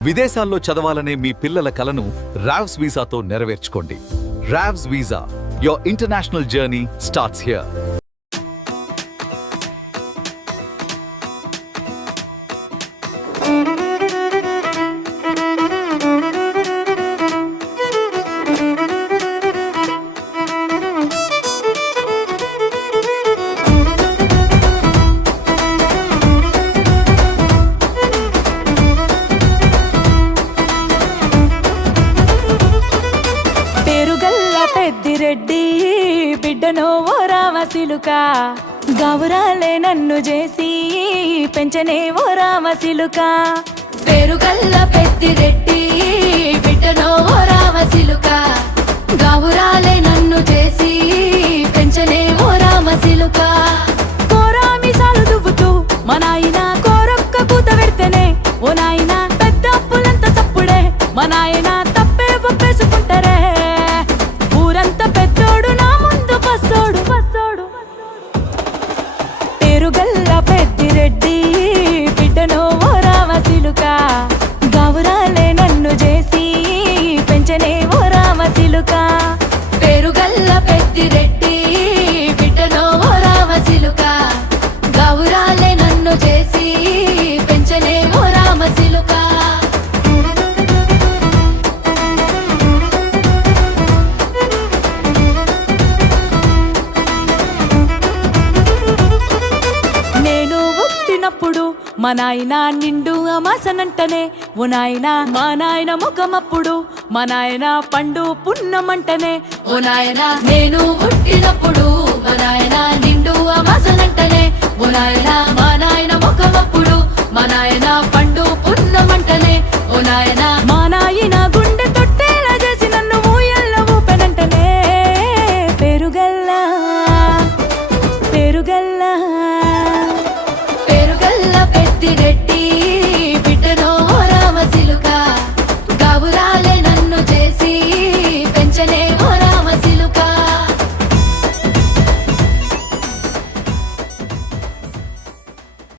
విదేశాల్లో చదవాలనే మీ పిల్లల కలను రావ్స్ వీసాతో నెరవేర్చుకోండి. Raavs visa, your international journey starts here. Reddy బిడ్డనో ఓ రామసిలుక గౌరాలే నన్ను చేసి పెంచనే ఓ రామసిలుక. పేరుగల్ల పెద్దిరెడ్డి బిడ్డనో ఓ రామసిలుక గౌరాలే నన్ను చేసి పెంచనే ఓ రామసిలుక. కోరామిసాలు దువ్వుతూ మా నాయన కోరొక్క కూత పెడితేనే ఓ నాయన పెద్ద అప్పులంత చప్పుడే మా నాయన తప్పే ఒప్పేసుకుంటారే. ఊరంతా పెద్దోడు నా ముందు పస్సోడు పస్సోడు. పేరుగల్ల పెద్దిరెడ్డి బిడ్డనో ఓ రామసిలుక గౌరాలే నన్ను చేసి పెంచనే ఓ రామసిలుక. పేరుగల్ల పెద్దిరెడ్డి బిడ్డనో ఓ రామసిలుక గౌరాలే నన్ను చేసి పెంచనే ఓ రామసిలుక. మా నాయన నిండు అమాసనంటనే ఓ నాయన మా నాయన ముఖమప్పుడు మా నాయన పండు పున్నమంటనే ఓ నాయన నేను పుట్టినప్పుడు మా నాయన నిండు అమాసనంటనే ఓ నాయన మా నాయన ముఖమప్పుడు మా నాయన పండు పున్నమంటనే ఓ నాయన